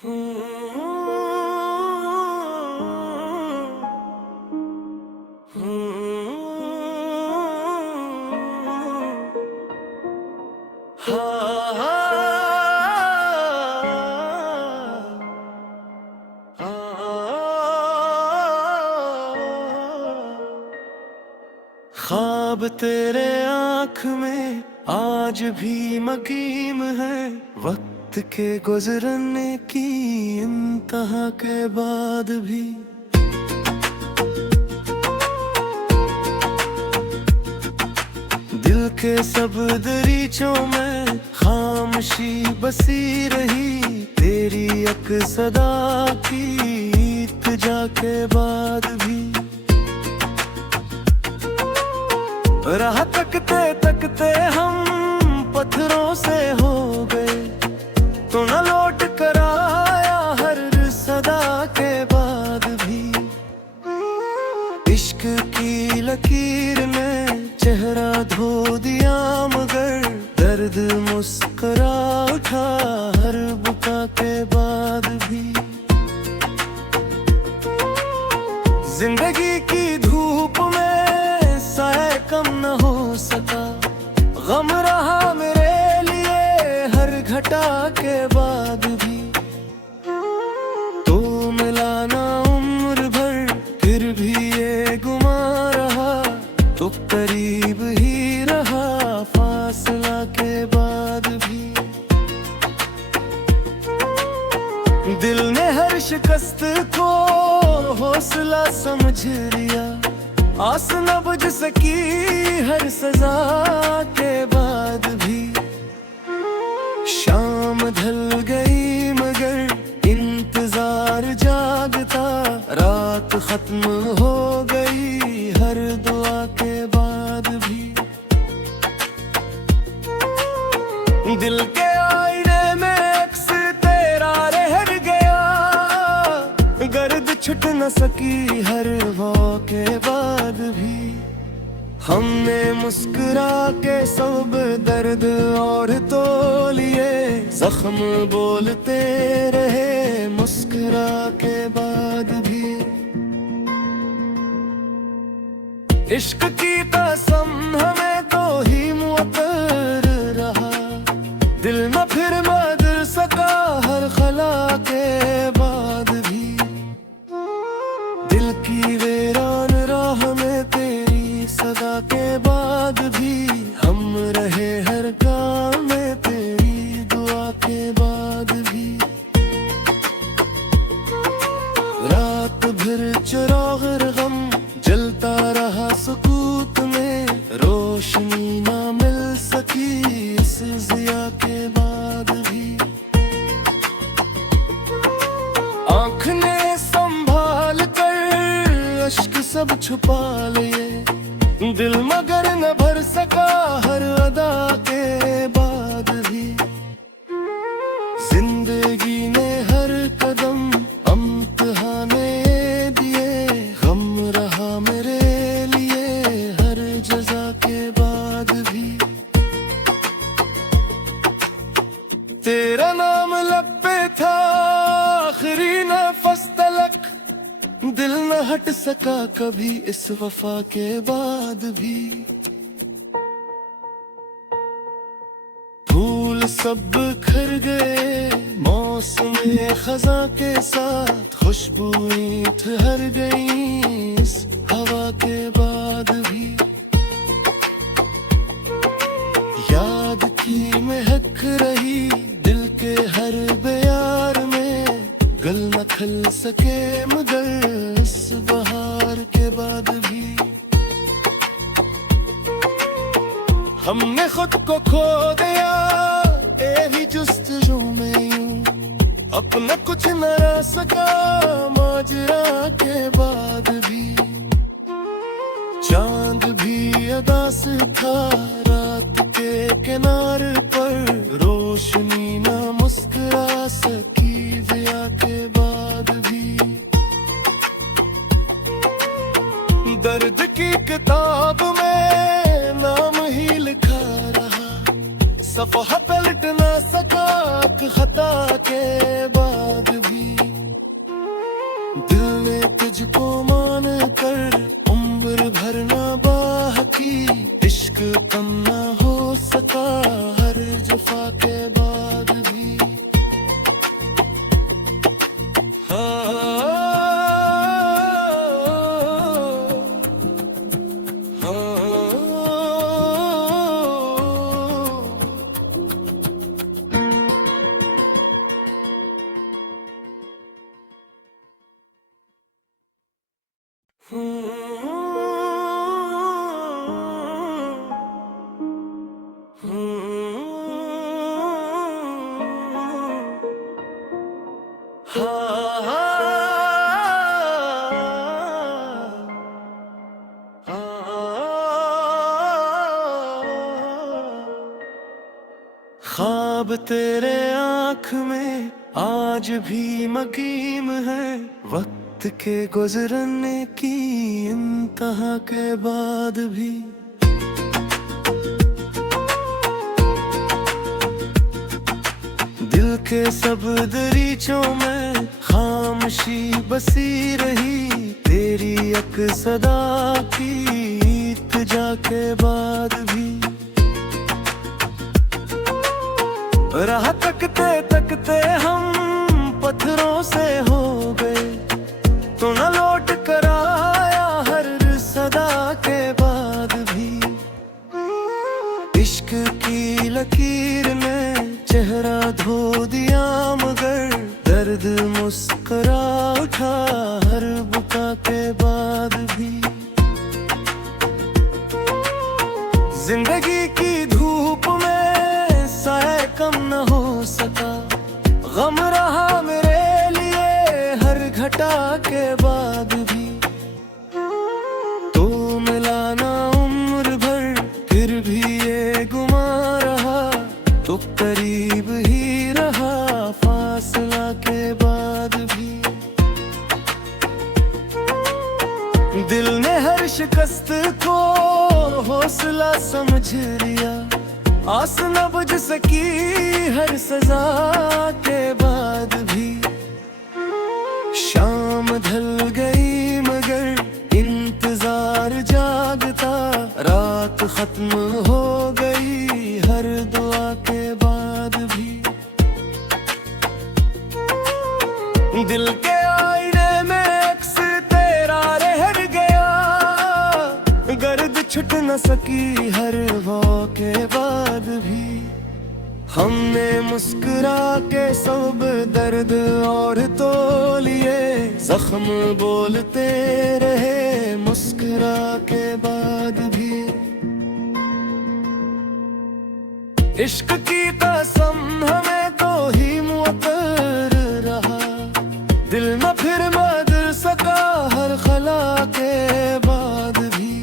ख्वाब तेरे आँख में आज भी मकीम है, वक्त के गुजरने की इंतहा के बाद भी। दिल के सब दरीचों में खामोशी बसी रही, तेरी एक सदा की इल्तिजा के बाद भी। राह तकते तकते हम पत्थरों से हो गए, तो न लौट कर आया हर सदा के बाद भी। इश्क की लकीर ने चेहरा धो दिया, मगर दर्द मुस्कुरा उठा हर बुका के बाद भी। जिंदगी की धूप में साए कम न हो सका, गम रहा मेरे लिए हर घटा के बाद भी। तो मिला ना उम्र भर फिर भी ये गुमा रहा, तो करीब ही रहा फासला के बाद भी। दिल ने हर शिकस्त को हौसला समझ लिया, आस न बुझ सकी हर सजा के बाद भी। शाम ढल गई मगर इंतजार जागता, रात खत्म हो गई हर दुआ के बाद भी। दिल के आईने में अक्स तेरा रह गया, गर्द छुट न सकी हर वो के बाद भी। हमने मुस्कुरा के सब दर्द और तो लिए, जख्म बोलते रहे मुस्कुरा के बाद भी। इश्क की कसम हमें तो ही मुअत्तर रहा, दिल न फिर मदर सका हर खला के बाद भी। दिल की वीरान राह में तेरी सदा के बाद भी, हम रहे हर काम में तेरी दुआ के बाद भी। रात भर चिराग गम जलता रहा सुकूत में, रोशनी ना मिल सकी इस ज़िया के बाद भी। आँख ने संभाल कर अश्क सब छुपा लिए, दिल मगर न भर सका हर अदा के बाद भी। जिंदगी ने हर कदम इम्तिहाने दिए, गम रहा मेरे लिए हर जजा के बाद भी। तेरा नाम लब पे था आखिरी नफस तलक, दिल न हट सका कभी इस वफा के बाद भी। फूल सब खर गए मौसम खजा के साथ, खुशबुएं ठहर गई इस हवा के बाद भी। याद की महक रही दिल के हर बयार में, गल न खल सके मगर इस बहार के बाद भी। हमने खुद को खो दिया एही जुस्तजू में यूं, अपना कुछ न रह सका माजरा के बाद भी। चांद भी अदा से था रात के किनारे पर, रोशनी न मुस्कुरा सकी ज़िया के बाद भी। दर्द की किताब में नाम ही लिखा रहा, सफ़हा पलट ना सका खता के बाद हाँ, हाँ, ख्वाब तेरे आँख में आज भी मकीम है, वक्त के गुजरने की इंतहा के बाद भी। दिल के सब दरीचों में खामोशी बसी रही, तेरी एक सदा की इल्तिजा के बाद भी। राह तकते तकते हम पत्थरों से हो गए, तो न लौट कर आया हर सदा के बाद भी। इश्क की लकीर ने चेहरा धो दिया, मगर दर्द मुस्कुरा उठा हर बुका के बाद भी। जिंदगी की धूप में साया कम न हो सका, गम रहा मेरे लिए हर घटा के बाद भी। तो मिला ना उम्र भर फिर भी ये गुमा रहा, तो करीब ही रहा फासला के बाद भी। दिल ने हर शिकस्त को हौसला समझ लिया, आस न बुझ सकी हर सजा के बाद भी। शाम ढल गई मगर इंतजार जागता, रात खत्म हो गई हर दुआ के बाद भी। दिल के आईने में अक्स तेरा रह गया, गर्द छुट न सकी हर वो के बाद भी। हमने मुस्कुरा के सब दर्द और तो लिए, जख्म बोलते रहे मुस्कुरा के बाद भी। इश्क की कसम हमें तो ही मुअत्तर रहा, दिल न फिर मदर सका हर खला के बाद भी।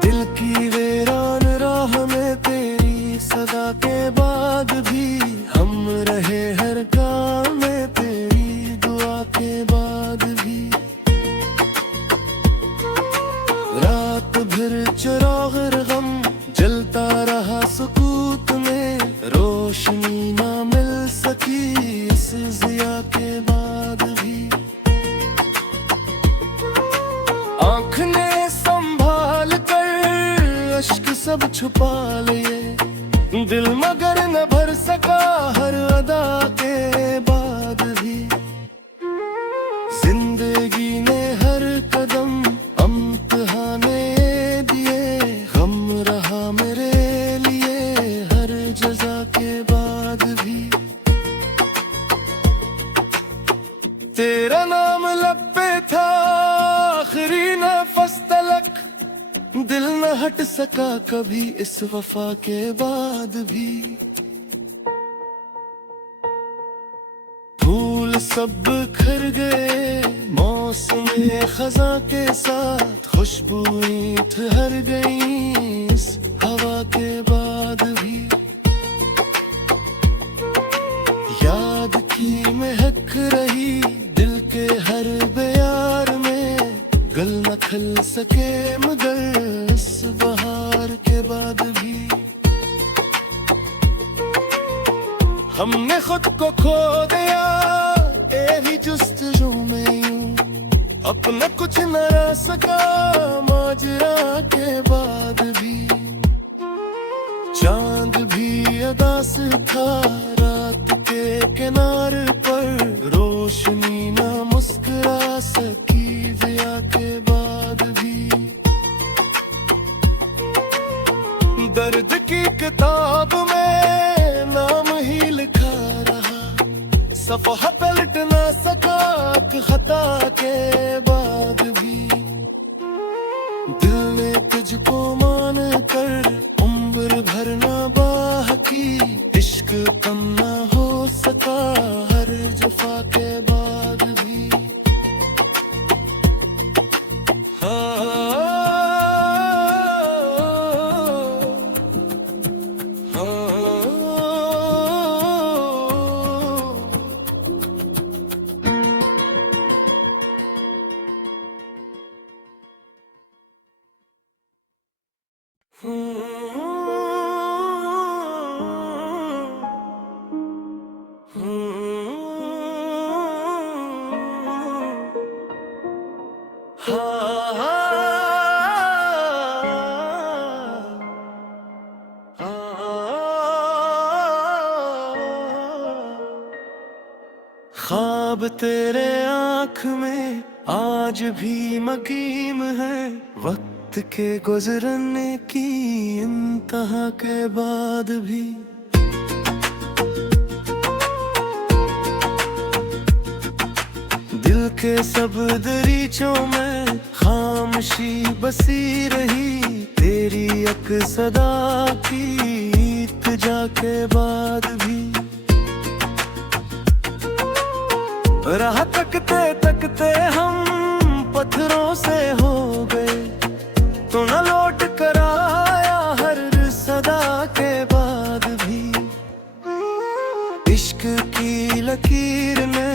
दिल की वीरान राह में तेरी सदा के बाद भी, हम रहे हर काम में तेरी दुआ के बाद भी। रात भर चिराग गम जलता रहा सुकूत में, रोशनी ना मिल सकी इस ज़िया के बाद भी। आँख ने संभाल कर अश्क सब छुपा लिए, दिल मगर न भर सका हर अदा के बाद भी। जिंदगी ने हर कदम इम्तिहाने दिए, गम रहा मेरे लिए हर जजा के बाद भी। तेरा नाम लब पे था आखिरी नफस तलक, दिल न हट सका कभी इस वफा के बाद भी। फूल सब खर गए मौसम खजा के साथ, खुशबुएं ठहर गई इस हवा के बाद भी। याद की महक रही दिल के हर बयार में, गल न खल सके मगर इस बहार के बाद भी। हमने खुद को खो दिया एही जुस्तजू में यूं, अपना कुछ न रह सका माजरा के बाद भी। चांद भी अदा से था रात के किनारे पर, रोशनी न मुस्कुरा सकी दिया के बाद भी। दर्द की किताब में नाम ही लिखा रहा, सफ़हा पलट ना सका खता के बाद भी। दिल ने तुझको मान कर उम्र भर ना बाह की, इश्क कम ना हो सका हर ख्वाब तेरे आँख में आज भी मकीम है, वक्त के गुजरने की इंतहा के बाद भी। दिल के सब दरीचों में खामोशी बसी रही, तेरी एक सदा की इल्तिजा के बाद भी। राह तकते तकते हम पत्थरों से हो गए, तो न लौट कर आया हर सदा के बाद भी। इश्क की लकीर ने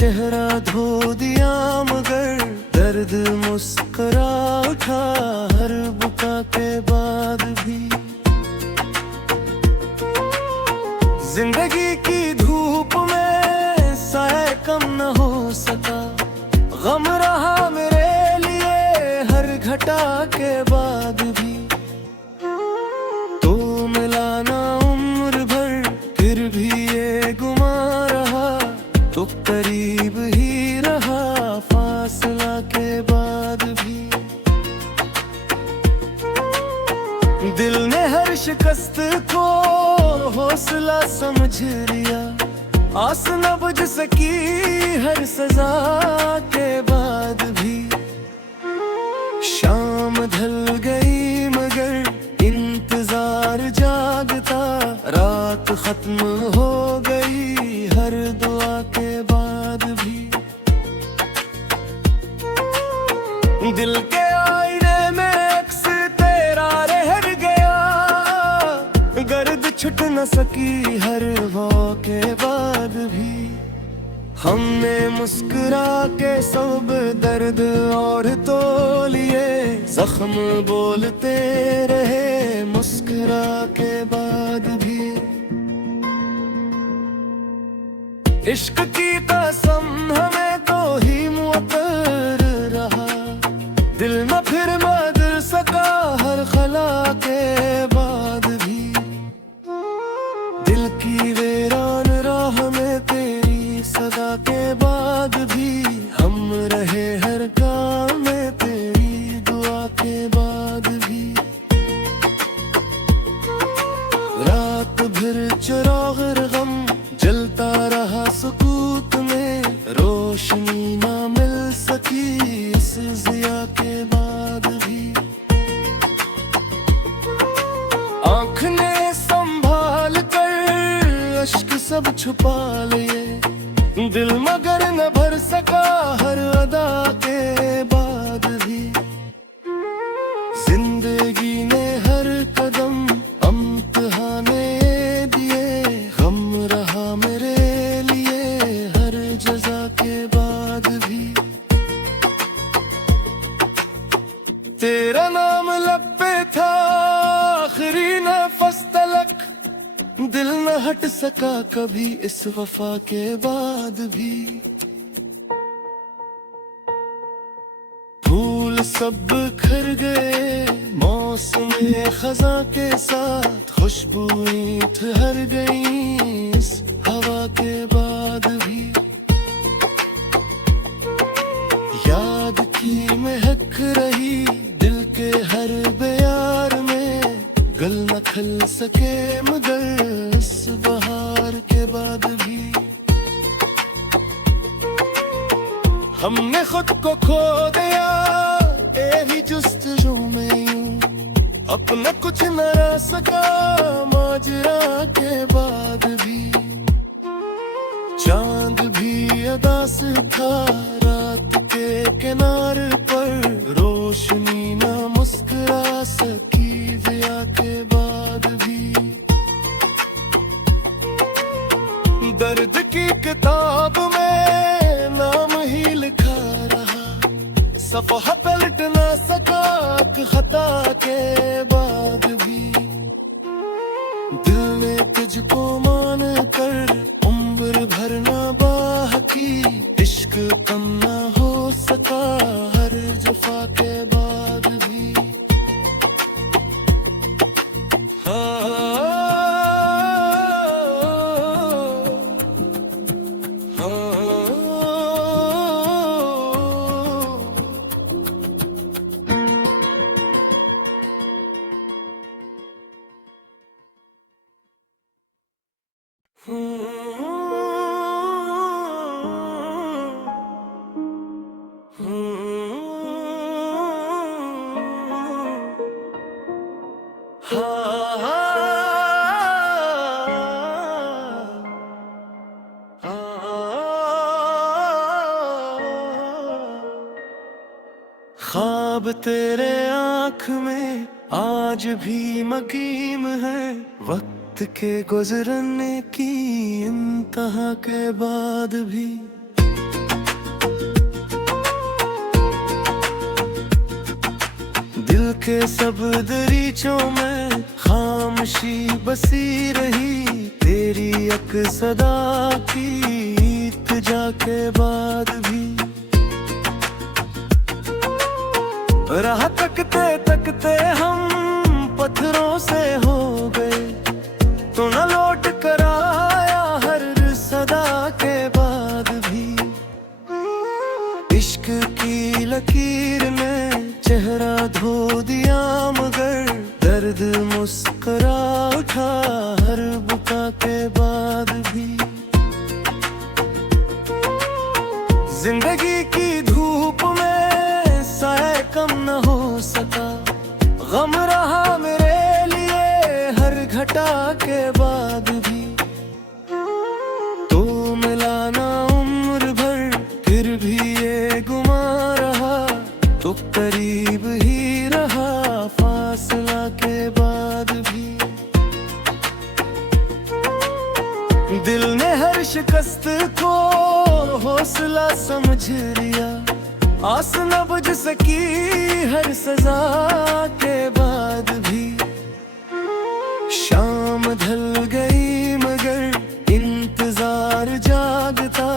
चेहरा धो दिया, मगर दर्द मुस्कुरा उठा हर बुका के बाद भी। जिंदगी की धूप में साया कम न हो सका, गम रहा मेरे लिए हर घटा के बाद भी। तो मिला ना उम्र भर फिर भी ये गुमा रहा, तो करीब ही रहा फासला के बाद भी। दिल ने हर शिकस्त को हौसला समझ लिया, आस न बुझ सकी हर सजा के बाद भी। शाम ढल गई मगर इंतजार जागता, रात खत्म हो गई हर दुआ के बाद भी। दिल के आईने में अक्स तेरा रह गया, गर्द छुट न सकी हर वो के बाद भी। हमने मुस्कुरा के सब दर्द और तो लिए, जख्म बोलते रहे मुस्कुरा के बाद भी। इश्क की कसम हमें तो ही मुअत्तर रहा, दिल न फिर मदर सका हर खला के बाद भी। दिल की वीरान राह में तेरी सदा के बाद भी, हम रहे हर काम में तेरी दुआ के बाद भी। रात भर चिराग गम जलता रहा सुकूत में, रोशनी ना मिल सकी इस ज़िया के बाद भी। आँख ने संभाल कर अश्क सब छुपा लिए, दिल मगर न भर सका हर अदा के बाद भी। जिंदगी ने हर कदम इम्तिहाने दिए, गम रहा मेरे लिए हर जजा के बाद भी। तेरा नाम लब पे था आखिरी नफस तलक, दिल न हट सका कभी इस वफा के बाद भी। फूल सब खर गए मौसम खजा के साथ, खुशबुएं ठहर गई इस हवा के बाद भी। याद की महक रही दिल के हर बयार में, गल न खल सके मगर इस बहार के बाद भी। हमने खुद को खो दिया एही जुस्तजू में यूं, अपना कुछ न रह सका माजरा के बाद भी। चांद भी अदा से था रात के किनारे पर, रोशनी न मुस्कुरा सकी ज़िया के बाद भी। दर्द की किताब में नाम ही लिखा रहा, सफ़हा पलट ना सका खता के बाद भी। दिल ने तुझको मान कर उम्र भर ना बाह की, इश्क कम ना हो सका हर जफा के बाद भी। हाँ ख्वाब तेरे आँख में आज भी मकीम है, वक्त के गुजरने की इंतहा के बाद भी। दिल के सब दरीचों में खामोशी बसी रही, तेरी एक सदा की इल्तिजा के बाद भी। राह तकते तकते हम पत्थरों से हो गए, तो न लौट कर आया हर सदा के बाद भी। इश्क की लकीर ने चेहरा धो दिया, मगर दर्द मुस्कुरा उठा हर बुका के बाद भी। जिंदगी की धूप में साए कम न हो सका, गम रहा मेरे लिए हर घटा के बाद भी। तो मिला ना उम्र भर फिर भी ये गुमा रहा, तो करीब ही रहा फासला के बाद भी। दिल ने हर शिकस्त को हौसला समझ लिया, आस न बुझ सकी हर सजा के बाद भी। शाम ढल गई मगर इंतजार जागता,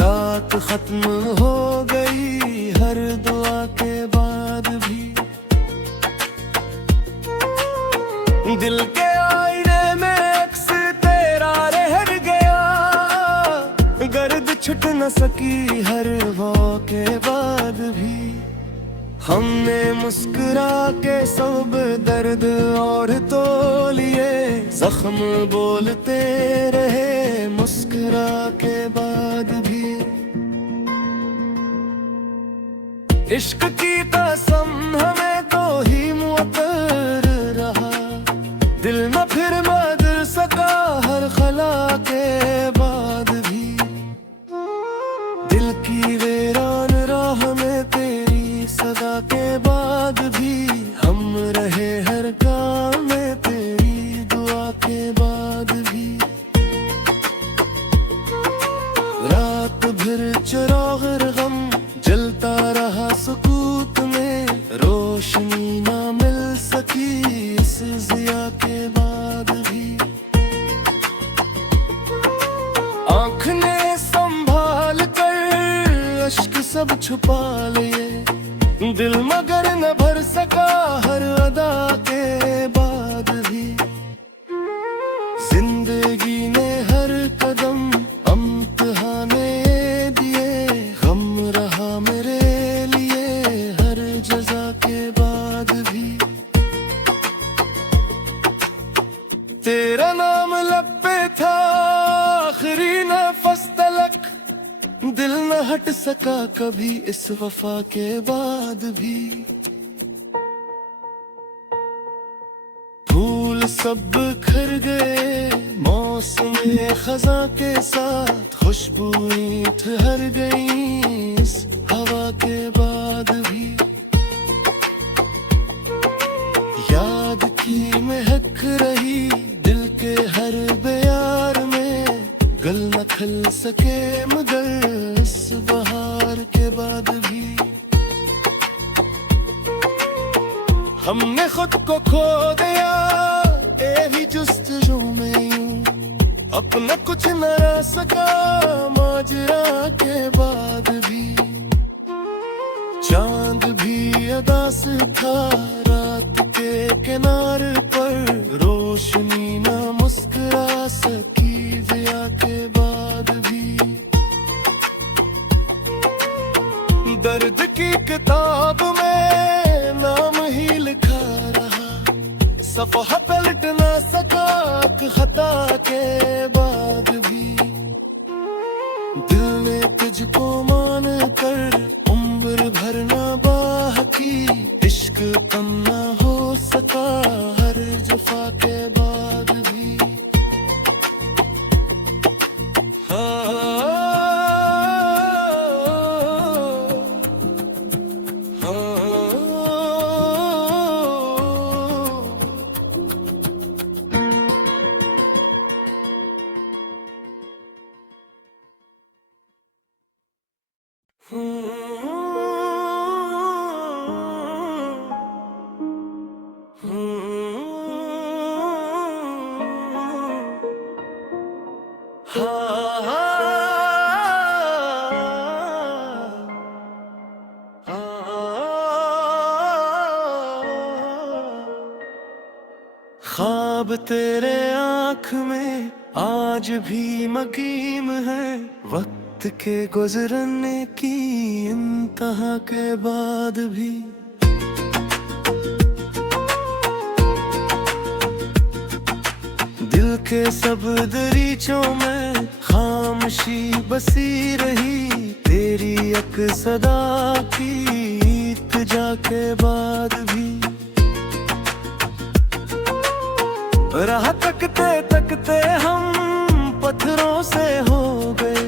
रात खत्म हो गई हर दुआ के बाद भी। दिल के आईने में अक्स तेरा रह गया, गर्द छुट न सकी हर वो के बाद भी। हमने मुस्कुरा के सब दर्द और तो लिए, जख्म बोलते रहे मुस्कुरा के बाद भी। इश्क की कसम हमें तो ही मुअत्तर रहा, दिल न फिर मदर सका हर खला के बाद भी। दिल की वीरान राह में तेरी सदा के बाद भी, हम रहे हर काम में तेरी दुआ के बाद भी। रात भर चिराग गम जलता रहा सुकूत में, रोशनी ना मिल सकी इस जिया के बाद भी। आँख ने संभाल कर अश्क सब छुपा लिए, दिल मगर न भर सका हर अदा के बाद भी। जिंदगी ने हर कदम इम्तिहाने दिए, गम रहा मेरे लिए हर जजा के बाद भी। तेरा नाम लब पे था आखिरी नफस तलक, दिल न हट सका कभी इस वफा के बाद भी। फूल सब बिखर गए मौसम खजा के साथ, खुशबुएं ठहर गई इस हवा के बाद भी। याद की महक रही दिल के हर बयार में, गल न खल सके मगर इस बहार के बाद भी। हमने खुद को खो दिया यही जुस्तजू में यूं, अपना कुछ न रह सका माजरा के बाद भी। चांद भी अदा से था रात के किनारे पर, रोशनी न मुस्कुरा सकी जिया के बाद भी। दर्द की किताब में नाम ही लिखा रहा, सफ़हा पलट ना सका खता के बाद भी। दिल ने तुझको मान कर उम्र भर ना बाह की, इश्क कम ना हो सका हर जफा के बाद भी। हाँ ख्वाब तेरे आँख में आज भी मकीम है, वक्त के गुजरने की इंतहा के बाद भी। दिल के सब दरीचों में खामोशी बसी रही, तेरी एक सदा की इल्तिजा के बाद भी। राह तकते तकते हम पत्थरों से हो गए,